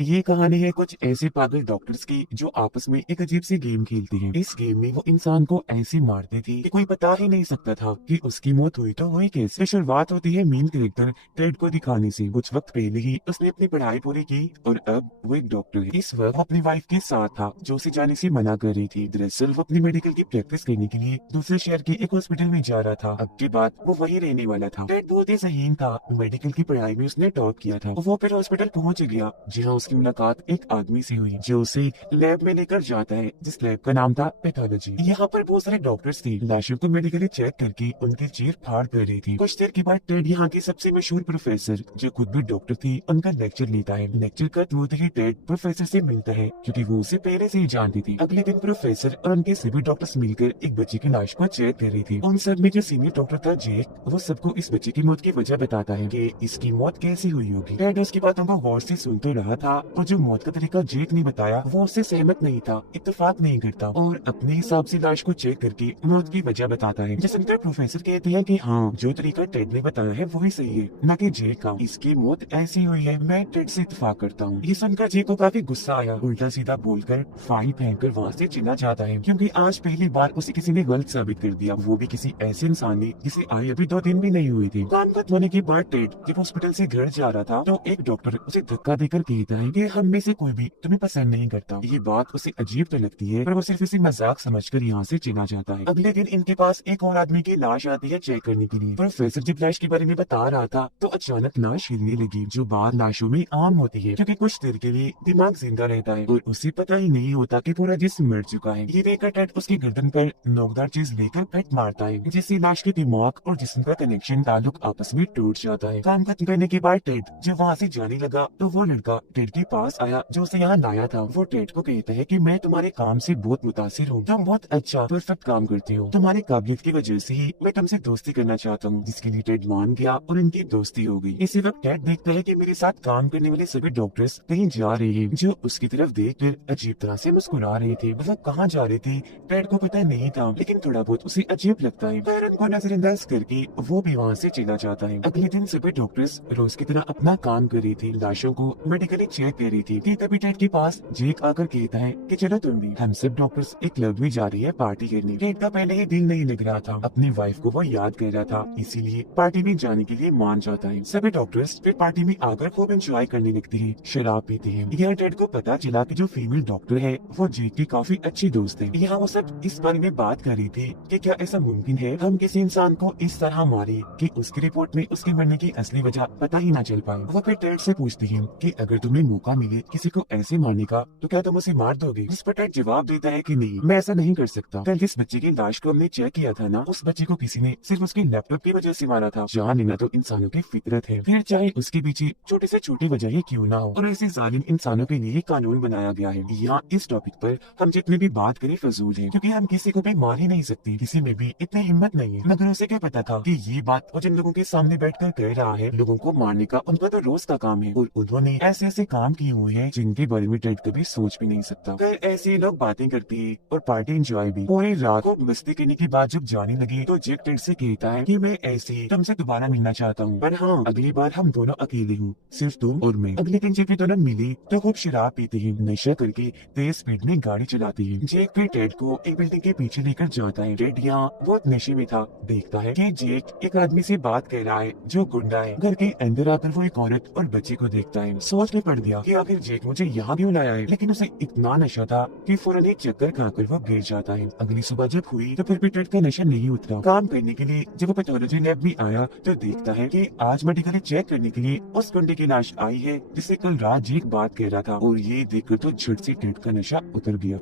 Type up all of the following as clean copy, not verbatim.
ये कहानी है कुछ ऐसे पागल डॉक्टर्स की जो आपस में एक अजीब सी गेम खेलते हैं। इस गेम में वो इंसान को ऐसे मारते थे कि कोई बता ही नहीं सकता था कि उसकी मौत हुई तो हुई कैसे। शुरुआत होती है मेन कैरेक्टर टेड को दिखाने से। कुछ वक्त पहले ही उसने अपनी पढ़ाई पूरी की और अब वो एक डॉक्टर है। इस वक्त अपनी वाइफ के साथ था जो उसे जाने से मना कर रही थी। दरअसल वो अपनी मेडिकल की प्रैक्टिस करने के लिए दूसरे शहर के एक हॉस्पिटल में जा रहा था। अब के बाद वो वहीं रहने वाला था। टेड बहुत ही ज़हीन था। मेडिकल की पढ़ाई में उसने टॉप किया था। वो फिर हॉस्पिटल पहुंच गया जहाँ उसकी मुलाकात एक आदमी से हुई जो उसे लैब में लेकर जाता है जिस लैब का नाम था पैथोलॉजी। यहाँ पर बहुत सारे डॉक्टर्स थे। लाशों को मेडिकली चेक करके उनके चीर फाड़ कर रही थी। कुछ देर के बाद टेड यहाँ के सबसे मशहूर प्रोफेसर जो खुद भी डॉक्टर थे उनका लेक्चर लेता है। लेक्चर खत्म होते ही टेड प्रोफेसर से मिलता है क्योंकि वो उसे पहले से ही जानती थी। अगले दिन प्रोफेसर और उनके सभी डॉक्टर्स मिलकर एक बच्चे की लाश को चेक कर रही थी। उन सब में जो सीनियर डॉक्टर था जेक, वो सबको इस बच्चे की मौत की वजह बताता है कि इसकी मौत कैसे हुई होगी। टेड उसकी बातों को गौर से सुन तो रहा था और जो मौत का तरीका जेक ने बताया वो उससे सहमत नहीं था, इत्तेफाक नहीं करता और अपने हिसाब से लाश को चेक करके मौत की वजह बताता है। जिस अंदर प्रोफेसर कहते हैं कि हाँ जो तरीका टेड ने बताया है वही सही है, न कि जेक का। इसकी मौत ऐसी हुई है, मैं टेड से इत्तेफाक करता हूँ। ये सुनकर जेक को काफी गुस्सा आया। उल्टा सीधा बोलकर फाइल फेंककर वहाँ से चला जाता है क्योंकि आज पहली बार उसे किसी ने गलत साबित कर दिया, वो भी किसी ऐसे इंसान ने जिसे आए अभी 2 दिन भी नहीं हुए थे। काम खत्म होने के बाद टेड जब हॉस्पिटल से घर जा रहा था तो एक डॉक्टर उसे धक्का देकर कहता है कि हम में से कोई भी तुम्हें पसंद नहीं करता। ये बात उसे अजीब तो लगती है पर वो सिर्फ इसे मजाक समझकर यहाँ से चला जाता है। अगले दिन इनके पास एक और आदमी की लाश आती है चेक करने के लिए। प्रोफेसर जब लाश के बारे में बता रहा था तो अचानक लाश हिलने लगी, जो बात लाशों में आम होती है क्योंकि कुछ देर के लिए दिमाग जिंदा रहता है और उसे पता ही नहीं होता कि पूरा जिस्म मर चुका है। ये देखकर टेड उसकी गर्दन पर नोकदार चीज लेकर फेंक मारता है जिससे लाश के दिमाग और जिस्म का कनेक्शन ताल्लुक आपस में टूट जाता है। काम खत्म करने के बाद टेड जब वहाँ से जाने लगा तो वो लड़का टेड के पास आया जो उसे यहाँ लाया था। वो टेड को कहता है कि मैं तुम्हारे काम से बहुत मुतासिर हूँ, तुम बहुत अच्छा परफेक्ट काम करते हो, तुम्हारी काबिलियत की वजह से ही मैं तुमसे दोस्ती करना चाहता हूँ। जिसके लिए टेड मान गया और इनकी दोस्ती हो गई। इसी वक्त टेड देखता है कि मेरे साथ काम करने वाले सभी डॉक्टर्स कहीं जा रहे हैं जो उसकी तरफ देखकर अजीब तरह से मुस्कुरा रहे थे। मतलब कहाँ जा रहे थे टेड को पता नहीं था, लेकिन थोड़ा बहुत उसे अजीब लगता है। फिर उनको नजरअंदाज करके वो भी वहाँ से चला जाता है। अगले दिन सभी डॉक्टर्स रोज की तरह अपना काम कर रही थी, लाशों को मेडिकली चेक कर रही थी कि तभी टेड के पास जेक आकर कहता है कि चलो तुम भी, हम सब डॉक्टर्स एक क्लब में जा रही है पार्टी करने। टेड का पहले ही दिल नहीं लग रहा था, अपनी वाइफ को वो याद कर रहा था, इसीलिए पार्टी में जाने के लिए मान जाता है। सभी डॉक्टर्स फिर पार्टी में आकर खूब एंजॉय करने लगते हैं, शराब पीते हैं। यहाँ टेड को पता चला कि जो फीमेल डॉक्टर है वो जेक की काफी अच्छी दोस्त है। यहाँ वो सब इस बारे में बात कर रही थी कि क्या ऐसा मुमकिन है हम किसी इंसान को इस तरह मारे कि उसकी रिपोर्ट में उसके मरने की असली वजह पता ही ना चल पाए। वो फिर टेड से पूछती है कि अगर तुम्हें मौका मिले किसी को ऐसे मारने का तो क्या तुम उसे मार दोगे। जिस पर टेड जवाब देता है कि नहीं, मैं ऐसा नहीं कर सकता। कल जिस बच्चे की लाश को हमने चेक किया था ना, उस बच्चे को किसी ने सिर्फ उसके लैपटॉप की वजह से मारा था। जान लेना तो इंसानों की फितरत है, फिर चाहे उसके पीछे छोटे से छोटी वजह ही क्यों ना हो। और ऐसे जालिम इंसानों के लिए कानून बनाया गया है। यहाँ इस टॉपिक पर हम जितनी भी बात करें फजूल है क्योंकि हम किसी को भी मार ही नहीं सकते, किसी में भी इतनी हिम्मत नहीं है। मगर उसे क्या पता था कि ये बात वो जिन लोगों के सामने बैठकर कह रहा है, लोगों को मारने का उनका तो रोज का काम है और उन्होंने ऐसे ऐसे काम किए हुए हैं जिनके बारे में टेड कभी सोच भी नहीं सकता। फिर ऐसे लोग बातें करते हैं और पार्टी एंजॉय भी। पूरी रात को मस्ती करने के बाद जब जाने लगे तो जेक टेड से कहता है कि मैं ऐसे ही तुमसे दोबारा मिलना चाहता हूँ, पर हाँ अगली बार हम दोनों अकेले हूँ, सिर्फ तुम और मैं। अगले दिन जब ये दोनों मिले तो खूब शराब पीते हैं, नशा करके तेज स्पीड में गाड़ी चलाते हैं। जेक फिर टेड को एक बिल्डिंग के पीछे लेकर जाता है। टेड यहाँ बहुत नशे में था, देखता है कि जेक एक आदमी से बात कर रहा है जो गुंडा है। घर के अंदर आकर वो एक औरत और बच्चे को देखता है। सोच में पड़ गया कि आखिर जेक मुझे यहाँ क्यों लाया है, लेकिन उसे इतना नशा था कि फौरन एक चक्कर खाकर वो गिर जाता है। अगली सुबह जब हुई तो फिर भी टेड का नशा नहीं उतरा। काम करने के लिए जब वो पैथोलॉजी लैब में आया तो देखता है कि आज मेडिकली चेक करने के लिए उस गुंडे की लाश आई है जिससे कल रात जेक बात कर रहा था। और ये देखकर तो झट से टेड का नशा उतर गया।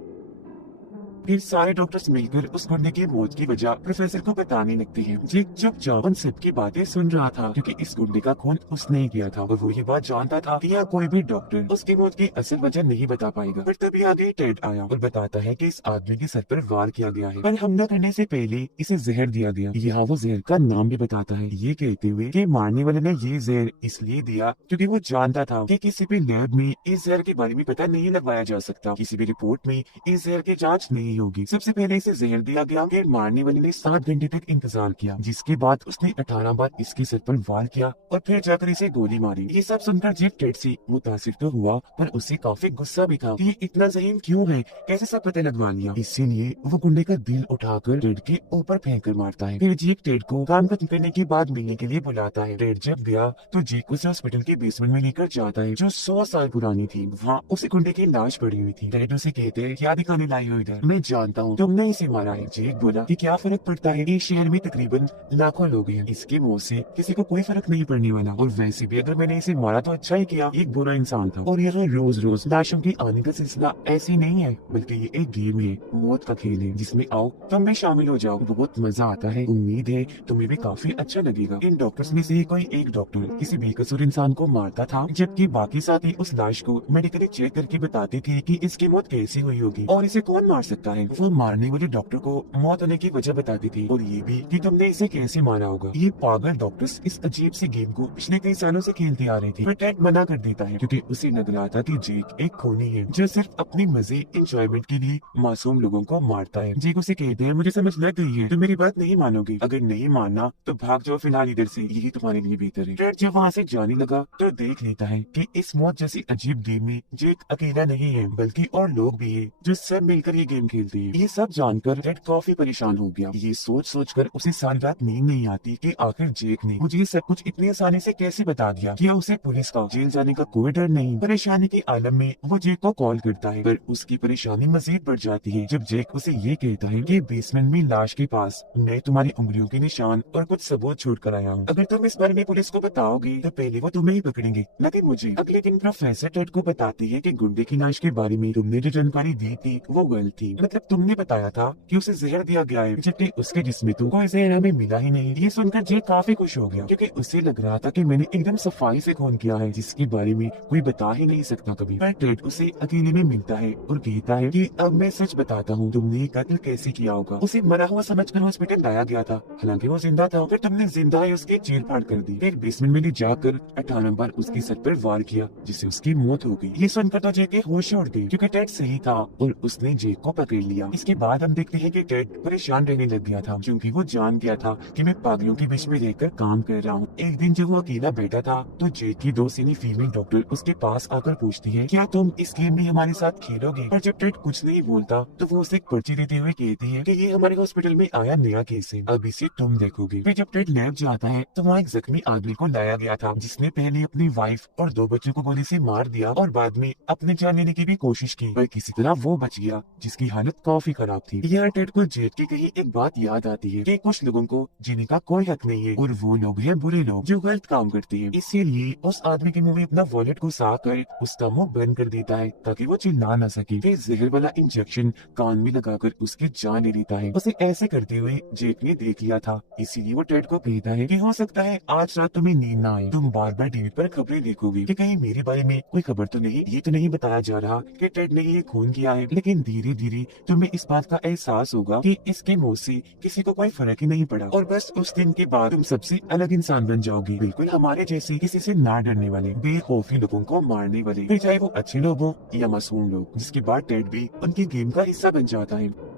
फिर सारे डॉक्टर्स मिलकर उस गुंडे की मौत की वजह प्रोफेसर को बताने लगते हैं। जेक चुपचाप उन सबकी बातें सुन रहा था क्योंकि इस गुंडे का खून उसने ही किया था और वो ये बात जानता था कि यहाँ कोई भी डॉक्टर उसकी मौत की असल वजह नहीं बता पाएगा। फिर तभी आगे टेड आया और बताता है कि इस आदमी के सर पर वार किया गया है, पर हमला करने से पहले इसे जहर दिया गया। यहाँ वो जहर का नाम भी बताता है, ये कहते हुए कि मारने वाले ने ये जहर इसलिए दिया क्योंकि वो जानता था कि किसी भी लैब में इस जहर के बारे में पता नहीं लगवाया जा सकता, किसी भी रिपोर्ट में इस जहर की जाँच नहीं होगी। सबसे पहले इसे जहर दिया गया, फिर मारने वाले ने 7 घंटे तक इंतजार किया, जिसके बाद उसने 18 बार इसके सर पर वार किया और फिर जाकर इसे गोली मारी। ये सब सुनकर जेक टेड से मुतासिर तो हुआ, पर उसे काफी गुस्सा भी था कि ये इतना जहीन क्यों है, कैसे सब पता लगवा लिया। इसीलिए वो गुंडे का दिल उठाकर टेड के ऊपर फेंक कर मारता है। फिर जेक टेड को काम खत्म करने के बाद मिलने के लिए बुलाता है। टेड जब गया तो जेक उसे हॉस्पिटल के बेसमेंट में लेकर जाता है, जो 100 साल पुरानी थी। वहाँ उसे गुंडे की लाश पड़ी हुई थी। टेड उसे कहते हैं, क्या दिखाने लाई हो इधर? मैं जानता हूँ तुमने इसे मारा है। जेक बोला कि क्या फर्क पड़ता है, इस शहर में तकरीबन लाखों लोग हैं, इसके मुंह से किसी को कोई फर्क नहीं पड़ने वाला। और वैसे भी अगर मैंने इसे मारा तो अच्छा ही किया, एक बुरा इंसान था। और यहाँ रोज रोज लाशों के आने का सिलसिला ऐसे नहीं है, बल्कि ये एक गेम है, मौत का खेल है, जिसमें आओ तुम भी शामिल हो जाओ, बहुत मजा आता है। उम्मीद है तुम्हें भी काफी अच्छा लगेगा। इन डॉक्टर्स में से कोई एक डॉक्टर किसी बेकसूर इंसान को मारता था, जबकि बाकी साथी उस लाश को मेडिकली चेक करके बताते थे कि इसकी मौत कैसे हुई होगी और इसे कौन मार सकता है। वो मारने वाले डॉक्टर को मौत होने की वजह बताती थी, और ये भी कि तुमने इसे कैसे मारा होगा। ये पागल डॉक्टर्स इस अजीब सी गेम को पिछले कई सालों से खेलते आ रहे थे, पर टेड मना कर देता है क्योंकि उसे लग रहा था कि जेक एक खूनी है जो सिर्फ अपनी मजे इंजॉयमेंट के लिए मासूम लोगों को मारता है। जेक उसे कहते हैं, मुझे समझ लग गई है, तुम मेरी बात नहीं मानोगे, अगर नहीं मानना तो भाग जाओ फिलहाल इधर से, यही तुम्हारे लिए बेहतर है। टेड जब वहाँ से जाने लगा तो देख लेता है कि इस मौत जैसी अजीब गेम में जेक अकेला नहीं है, बल्कि और लोग भी है जो सब मिलकर ये गेम खेलते हैं। ये सब जानकर टेड काफी परेशान हो गया। ये सोच कर उसे सारी रात नींद नहीं आती कि आखिर जेक ने मुझे सब कुछ इतनी आसानी से कैसे बता दिया। क्या उसे पुलिस का जेल जाने का कोई डर नहीं? परेशानी के आलम में वो जेक को कॉल करता है, पर उसकी परेशानी मजीद बढ़ जाती है जब जेक उसे ये कहता है कि बेसमेंट में लाश के पास मैं तुम्हारी उंगलियों के निशान और कुछ सबूत छोड़ कर आया हूँ। अगर तुम इस बारे में पुलिस को बताओगे तो पहले वो तुम्हें ही पकड़ेंगे, न कि मुझे। अगले दिन प्रोफेसर टेड को बताती है कि गुंडे की लाश के बारे में तुमने जो जानकारी दी थी वो गलत थी। मतलब तुमने बताया था कि उसे जहर दिया गया है, जबकि उसके जिस्म तो कोई जहर हमें मिला ही नहीं। ये सुनकर जेक काफी खुश हो गया क्योंकि उसे लग रहा था कि मैंने एकदम सफाई से खून किया है, जिसके बारे में कोई बता ही नहीं सकता कभी। पर टेड उसे अकेले में मिलता है और कहता है कि अब मैं सच बताता हूँ, तुमने ये कत्ल कैसे किया होगा। उसे मरा हुआ समझकर हॉस्पिटल लाया गया था, हालांकि वो जिंदा था। फिर तुमने जिंदा ही उसकी चीर फाड़ कर दी, फिर बेसमेंट में ले जाकर 18 बार उसके सर पर वार किया, जिससे उसकी मौत हो गई। ये सुनकर तो जेक के होश उड़ गए क्योंकि टेड सही था और उसने जेक को पकड़ लिया। इसके बाद हम देखते हैं कि टेड परेशान रहने लग गया था क्योंकि वो जान गया था कि मैं पागलों के बीच में रहकर काम कर रहा हूँ। एक दिन जब वो अकेला बैठा था तो जेक की दोस्त यानी फीमेल डॉक्टर उसके पास आकर पूछती है, क्या तुम इस गेम में हमारे साथ खेलोगे? पर जब टेड कुछ नहीं बोलता तो वो उसे एक पर्ची देते हुए कहती है कि ये हमारे हॉस्पिटल में आया नया केस है, अब इसे तुम देखोगे। फिर जब टेड लैब जाता है तो वहाँ एक जख्मी आदमी को लाया गया था जिसने पहले अपनी वाइफ और 2 बच्चों को गोली से मार दिया और बाद में अपने जान लेने की भी कोशिश की, पर किसी तरह वो बच गया, जिसकी हालत काफी खराब थी। यहाँ टेड को जेक की कही एक बात याद आती है कि कुछ लोगों को जीने का कोई हक नहीं है और वो लोग हैं बुरे लोग जो गलत काम करते हैं। इसीलिए उस आदमी के मुंह में अपना वॉलेट घुसा कर उसका मुंह बंद कर देता है ताकि वो चिल्ला न सके। फिर जहर वाला इंजेक्शन कान में लगाकर उसकी जान ले लेता है। उसे ऐसे करते हुए जेक ने देख लिया था, इसीलिए वो टेड को कहता है कि हो सकता है आज रात तुम्हें नींद ना आए, तुम बार बार टीवी पर खबरें देखोगे कि कहीं मेरे बारे में कोई खबर तो नहीं। ये तो नहीं बताया जा रहा कि टेड ने ये खून किया है, लेकिन धीरे धीरे तुम्हें इस बात का एहसास होगा कि इसके मुंह से किसी को कोई फर्क ही नहीं पड़ा और बस उस दिन के बाद तुम सबसे अलग इंसान बन जाओगे, बिल्कुल हमारे जैसे किसी से ना डरने वाले, बेखौफी लोगों को मारने वाले, फिर चाहे वो अच्छे लोग हो या मासूम लोग। जिसके बाद टेड भी उनकी गेम का हिस्सा बन जाता है।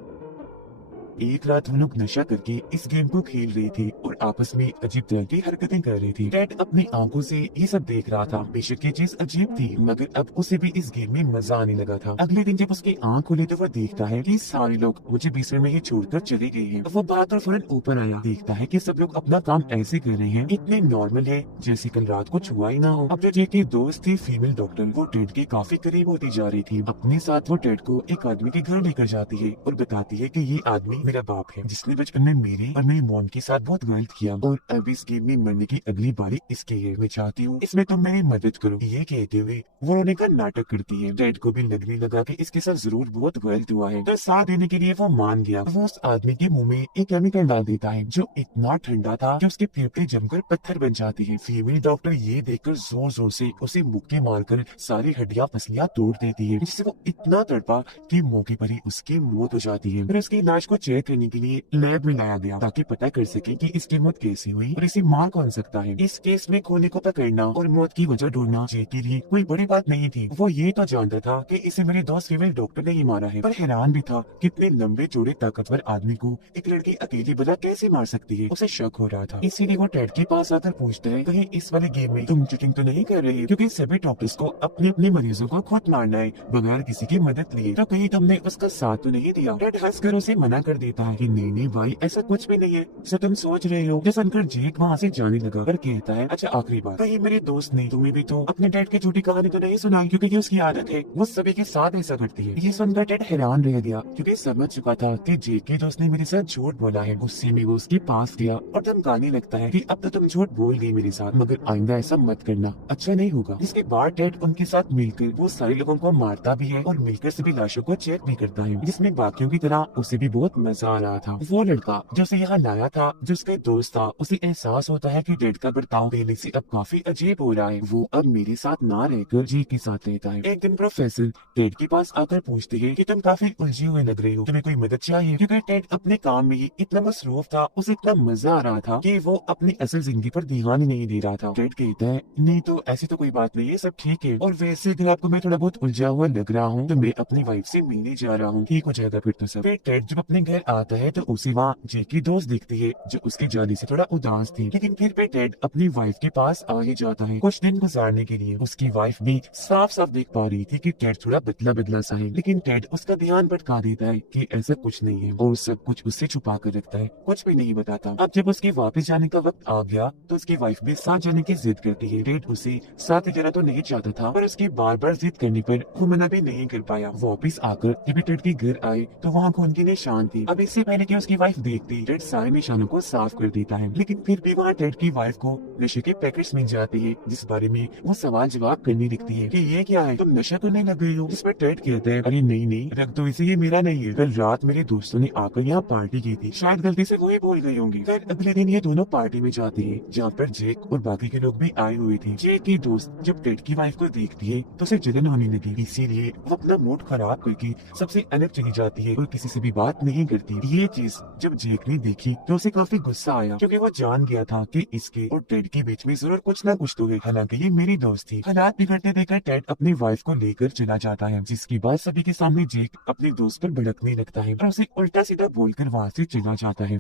एक रात वो लोग नशा करके इस गेम को खेल रहे थे और आपस में अजीब तरह की हरकतें कर रहे थे। टेड अपनी आंखों से ये सब देख रहा था। बेशक ये चीज अजीब थी, मगर अब उसे भी इस गेम में मजा आने लगा था। अगले दिन जब उसकी आंख खुली तो वो देखता है कि सारे लोग मुझे बेसमेंट में ही छोड़कर चले गए हैं। वो भागकर फौरन ऊपर आया, देखता है कि सब लोग अपना काम ऐसे कर रहे हैं, इतने नॉर्मल है जैसे कल रात कुछ हुआ ही ना हो। अब जो जेक की दोस्त थी फीमेल डॉक्टर, वो टेड के काफी करीब होती जा रही थी। अपने साथ वो टेड को एक आदमी के घर लेकर जाती है और बताती है कि ये आदमी मेरा बाप है जिसने बचपन में मेरे और मेरी मॉम के साथ बहुत गलत किया और अब इस गेम में मरने की अगली बारी इसकी है। मैं चाहती हूँ इसमें तुम मेरी मदद करो। ये कहते हुए वो रोने का नाटक करती है। टेड को भी लगने लगा कि इसके साथ जरूर बहुत गलत हुआ है, तो साथ देने के लिए वो मान गया। वो उस आदमी के मुंह में एक केमिकल डाल देता है जो इतना ठंडा था कि उसके फेफड़े जमकर पत्थर बन जाते हैं। फीमेल डॉक्टर ये देखकर जोर जोर से उसे मुक्के मारकर सारी हड्डियां पसलियां तोड़ देती है, जिससे वो इतना तड़पा कि मौके पर ही उसकी मौत हो जाती है। फिर उसकी लाश को चेक करने के लिए लैब में लाया गया ताकि पता कर सके कि इसकी मौत कैसे हुई और इसे मार कौन सकता है। इस केस में खोने को पकड़ना और मौत की वजह ढूंढना जेक के लिए कोई बड़ी बात नहीं थी। वो ये तो जानता था कि इसे मेरे दोस्त फीमेल डॉक्टर ने ही मारा है, पर हैरान भी था कितने लंबे चौड़े ताकतवर आदमी को एक लड़की अकेली भला कैसे मार सकती है। उसे शक हो रहा था, इसीलिए वो टेड के पास आकर पूछता है, कहीं इस वाले गेम में तुम चीटिंग तो नहीं कर रही, क्योंकि सभी डॉक्टर्स को अपने अपने मरीजों को खुद मारना है बगैर किसी की मदद लिए, तो कहीं तुमने उसका साथ तो नहीं दिया। टेड हंसकर उसे मना कर देता है कि नहीं नहीं भाई, ऐसा कुछ भी नहीं है जो तुम सोच रहे हो। जो सुनकर जेक वहाँ से जाने लगा कर कहता है, अच्छा आखिरी बात, कहीं मेरे दोस्त ने तुम्हें भी तो अपने डैड की झूठी कहानी तो नहीं सुनाई, क्योंकि उसकी आदत है, वो सभी के साथ ऐसा करती है। ये सुनकर टेड हैरान रह गया क्योंकि समझ चुका था कि जेक के दोस्त ने मेरे साथ झूठ बोला है। गुस्से में वो उसके पास गया और धमकाने लगता है कि अब तो तुम झूठ बोल गई मेरे साथ, मगर आइंदा ऐसा मत करना, अच्छा नहीं होगा। इसके बाद टेड उनके साथ मिलकर वो सारे लोगों को मारता भी है और मिलकर सभी लाशों को चेक भी करता है, जिसमें बाकियों की तरह उसे भी बहुत मजा आ रहा था। वो लड़का जो उसे यहाँ लाया था, जो उसका दोस्त था, उसे एहसास होता है कि टेड का बर्ताव पहले से अब काफी अजीब हो रहा है। वो अब मेरे साथ ना रहकर जेक के साथ रहता है। एक दिन प्रोफेसर टेड के पास आकर पूछते हैं कि तुम काफी उलझे हुए लग रहे हो, तुम्हें कोई मदद चाहिए, क्योंकि टेड अपने काम में ही इतना मसरूफ था, उसे इतना मजा आ रहा था कि वो अपनी असल जिंदगी पर ध्यान ही नहीं दे रहा था। टेड कहता है, नहीं तो ऐसी तो कोई बात नहीं है, सब ठीक है, और वैसे अगर आपको मैं थोड़ा बहुत उलझा हुआ लग रहा हूँ तो मैं अपनी वाइफ से मिलने जा रहा हूँ, ठीक हो जाएगा फिर तो सब। फिर टेड जब अपने घर आता है तो उसे वहाँ जेक की दोस्त दिखती है जो उसके जाने से थोड़ा उदास थी, लेकिन फिर भी टेड अपनी वाइफ के पास आ ही जाता है कुछ दिन गुजारने के लिए। उसकी वाइफ भी साफ साफ देख पा रही थी कि टेड थोड़ा बदला बदला सा है, लेकिन टेड उसका ध्यान भटका देता है कि ऐसा कुछ नहीं है और सब कुछ उससे छुपा कर रखता है, कुछ भी नहीं बताता। अब जब उसके वापस जाने का वक्त आ गया तो उसकी वाइफ भी साथ जाने की जिद करती है। टेड उसे साथ जाना तो नहीं चाहता था, पर उसकी बार बार जिद करने पर वो मना भी नहीं कर पाया। वापिस आकर जब टेड के घर आए तो वहाँ खून के निशान थे। अब इससे पहले कि उसकी वाइफ देखती, टेड सारे निशानों को साफ कर देता है, लेकिन फिर भी वहाँ टेड की वाइफ को नशे के पैकेट्स मिल जाते हैं, जिस बारे में वो सवाल जवाब करने लगती है कि ये क्या है, तुम नशा करने लग गई हो। जिस पर टेड कहते हैं, अरे नहीं नहीं, रख दो इसे, ये मेरा नहीं है, कल रात मेरे दोस्तों ने आकर यहाँ पार्टी की थी, शायद गलती से वही भूल गई होंगी। फिर अगले दिन ये दोनों पार्टी में जाते हैं जहाँ पर जेक और बाकी के लोग भी आए हुए थे। जेक की दोस्त जब टेड की वाइफ को देखती है तो उसे जलन होने लगी, इसीलिए वो अपना मूड खराब करके सबसे अलग चली जाती है और किसी से भी बात नहीं करती। ये चीज जब जेक ने देखी तो उसे काफी गुस्सा आया, क्योंकि वो जान गया था कि इसके और टेड के बीच में जरूर कुछ ना कुछ तो है, हालांकि ये मेरी दोस्त थी। हालात बिगड़ते देखकर टेड अपनी वाइफ को लेकर चला जाता है, जिसके बाद सभी के सामने जेक अपने दोस्त पर भड़कने लगता है और उसे उल्टा सीधा बोलकर वहाँ से चला जाता है।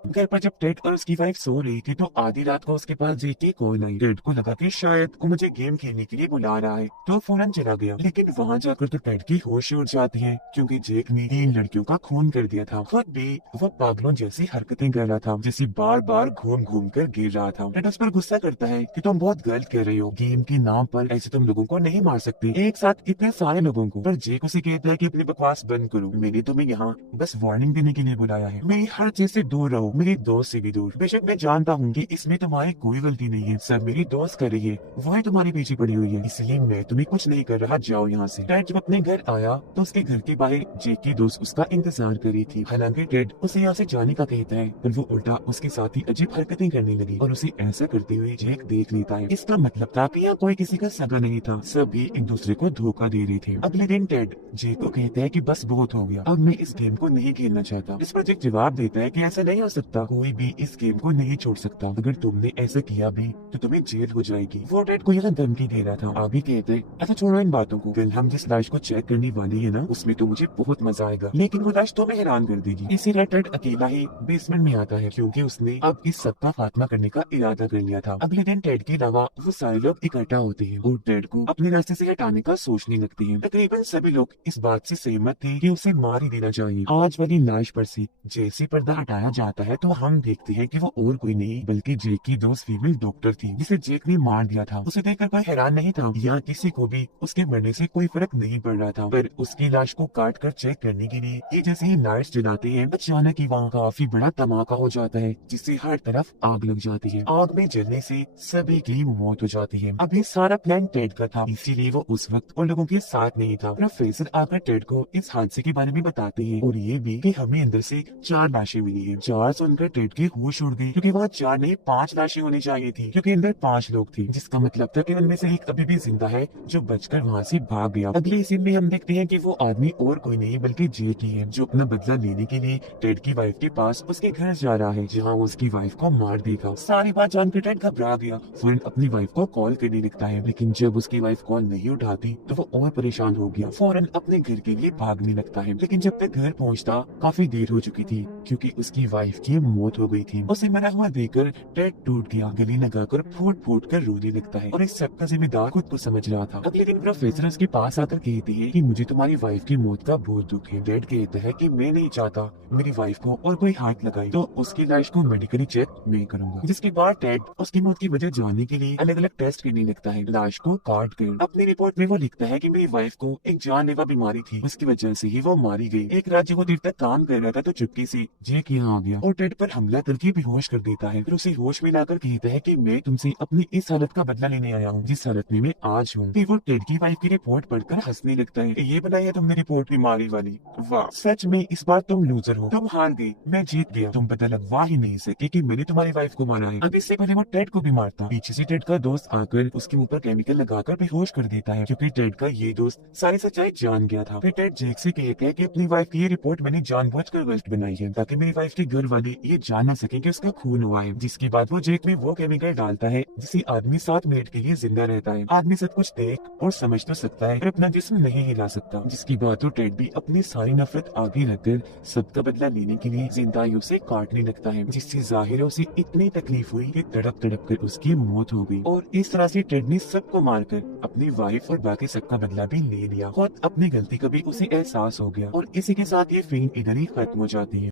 घर पर जब टेड और उसकी वाइफ सो रही थी तो आधी रात को उसके पास जेक की कॉल आई। टेड को लगा कि शायद वो मुझे गेम खेलने के लिए बुला रहा है, तो फौरन चला गया, लेकिन वहाँ जाकर तो टेड की होश उड़ जाती है क्योंकि जेक ने 3 लड़कियों का खून कर दिया था। खुद भी वो पागलों जैसी हरकतें कर रहा था, जैसे बार बार घूम घूम कर गिर रहा था। टेड उस पर गुस्सा करता है कि तुम बहुत गलत कर रहे हो, गेम के नाम पर ऐसे तुम लोगों को नहीं मार सकते एक साथ इतने सारे लोगों को। पर जेक उसे कहता है कि अपनी बकवास बंद करो, मैंने तुम्हें यहाँ बस वार्निंग देने के लिए बुलाया है, मेरी हर चीज से दूर रहो, मेरे दोस्त से भी दूर। बेशक मैं जानता हूँ कि इसमें तुम्हारी कोई गलती नहीं है, सब मेरी दोस्त कर रही है, वही तुम्हारे पीछे पड़ी हुई है, इसलिए मैं तुम्हें कुछ नहीं कर रहा, जाओ यहाँ से। टेड जब अपने घर आया तो उसके घर के बाहर जेक की दोस्त उसका इंतजार कर रही थी। हालांकि टेड उसे यहाँ से जाने का कहता है, पर वो उल्टा उसके साथ ही अजीब हरकतें करने लगी और उसे ऐसा करते हुए जेक देख लेता है। इसका मतलब था कि यहाँ कोई किसी का सगा नहीं था, सभी एक दूसरे को धोखा दे रहे थे। अगले दिन टेड जेक को कहता है कि बस बहुत हो गया, अब मैं इस गेम को नहीं खेलना चाहता। इस पर जेक जवाब देता है कि ऐसा नहीं हो सकता, कोई भी इस गेम को नहीं छोड़ सकता, अगर तुमने ऐसा किया भी तो तुम्हें जेल हो जाएगी। वो टेड को यहाँ धमकी दे रहा था। आगे कहते, अच्छा छोड़ो इन बातों को, कल हम जिस लाश को चेक करने वाले हैं ना, उसमें तो मुझे बहुत मजा आएगा, लेकिन वो लाश तुम्हें हैरान कर देगी। इसीलिए टेड अकेला ही बेसमेंट में आता है, क्योंकि उसने अब इस सबका खात्मा करने का इरादा कर लिया था। अगले दिन टेड के अलावा वो सारे लोग इकट्ठा होते हैं और टेड को अपने रास्ते से हटाने का सोचने लगते हैं। तकरीबन सभी लोग इस बात से सहमत थे कि उसे मार ही देना चाहिए। आज वाली लाश पर से जैसे पर्दा हटाया जाता है तो हम देखते हैं कि वो और कोई नहीं बल्कि जेक की दोस्त फीमेल डॉक्टर थी, जिसे जेक ने मार दिया था। उसे देखकर कोई हैरान नहीं था, यहाँ किसी को भी उसके मरने से कोई फर्क नहीं पड़ रहा था, पर उसकी लाश को काट कर चेक करने के लिए ये जैसे ही लाइट्स जलाते हैं, अचानक ही वहाँ काफी बड़ा धमाका हो जाता है, जिससे हर तरफ आग लग जाती है। आग में जलने से सभी की मौत हो जाती है। अब ये सारा प्लान टेड का था, इसीलिए वो उस वक्त उन लोगों के साथ नहीं था। प्रोफेसर आकर टेड को इस हादसे के बारे में बताते हैं और ये भी कि हमें अंदर से 4 लाशें मिली है। 4 सुनकर टेड के होश उड़ गए, क्योंकि वहाँ 4 नहीं 5 लाशें होनी चाहिए थी, क्योंकि अंदर 5 लोग थे, जिसका मतलब था कि उनमें से एक अभी भी जिंदा है जो बचकर वहाँ से भाग गया। अगले सीन में हम देखते हैं कि वो आदमी और कोई नहीं बल्कि जेक ही है, जो अपना बदला लेने के लिए टेड की वाइफ के पास उसके घर जा रहा है, जहाँ वो उसकी वाइफ को मार देगा। सारी बात जानकर टेड घबरा गया, फौरन अपनी वाइफ को कॉल करने लगता है, लेकिन जब उसकी वाइफ कॉल नहीं उठाती तो वो और परेशान हो गया, फौरन अपने घर के लिए भागने लगता है। लेकिन जब तक घर पहुँचता काफी देर हो चुकी थी, क्योंकि उसकी वाइफ की मौत हो गई थी। उसे मरा हुआ देखकर टेड टूट गया, गले लगाकर फूट फूट कर रोने लगता है और इस सब का जिम्मेदार खुद को समझ रहा था। अगले दिन प्रोफेसर उसके पास आकर कहती है कि मुझे तुम्हारी वाइफ की मौत का बहुत दुख है। टेड कहता है कि मैं नहीं चाहता मेरी वाइफ को और कोई हाथ लगाए, तो उसकी लाश को मेडिकली चेक मैं करूंगा। जिसके बाद टेड उसकी मौत की वजह जानने के लिए अलग अलग टेस्ट करने लगता है। लाश को काट कर अपनी रिपोर्ट में वो लिखता है कि मेरी वाइफ को एक जानलेवा बीमारी थी, उसकी वजह से ही वो मारी गई। एक रात जब वो देर तक काम कर रहा था तो चुपके से जेक यहाँ आ गया और टेड पर हमला करके बेहोश कर देता है। फिर उसे होश में लाकर कहता है कि मैं तुमसे अपनी इस हालत का बदला लेने आया हूँ, जिस हालत में मैं आज हूँ। फिर वो टेड की वाइफ की रिपोर्ट पढ़कर हंसने लगता है। ये बनाई है तुमने रिपोर्ट बीमारी वाली, वाह सच में इस बार तुम लूजर हो, तुम हार गई, मैं जीत गया, तुम पता लगवा ही नहीं सके कि मैंने तुम्हारी वाइफ को मारा है। अब इससे पहले वो टेड को भी मारता, पीछे से टेड का दोस्त आकर उसके ऊपर केमिकल लगाकर बेहोश कर देता है, क्योंकि टेड का ये दोस्त सारी सच्चाई जान गया था। फिर टेड जेक से कहता है कि अपनी वाइफ की ये रिपोर्ट मैंने जानबूझकर गलत बनाई है, ताकि मेरी वाइफ के घर वाले ये जान न सके कि उसका खून हुआ है। जिसके बाद वो जेक में वो केमिकल डालता है जिससे आदमी 7 मिनट के लिए जिंदा रहता है। आदमी सब कुछ देख और समझ तो सकता है पर अपना जिस्म नहीं हिला सकता। जिसकी बात तो टेड भी अपनी सारी नफरत आगे रखकर सबका बदला लेने के लिए जिंदाइयों से काटने लगता है, जिससे जाहिर उसे इतनी तकलीफ हुई कि तड़प तड़प कर उसकी मौत हो गई। और इस तरह से टेड ने सबको मारकर अपनी वाइफ और बाकी सबका बदला भी ले लिया। खुद अपनी गलती का भी उसे एहसास हो गया। और इसी के साथ ये फिल्म इधर ही खत्म हो जाती है।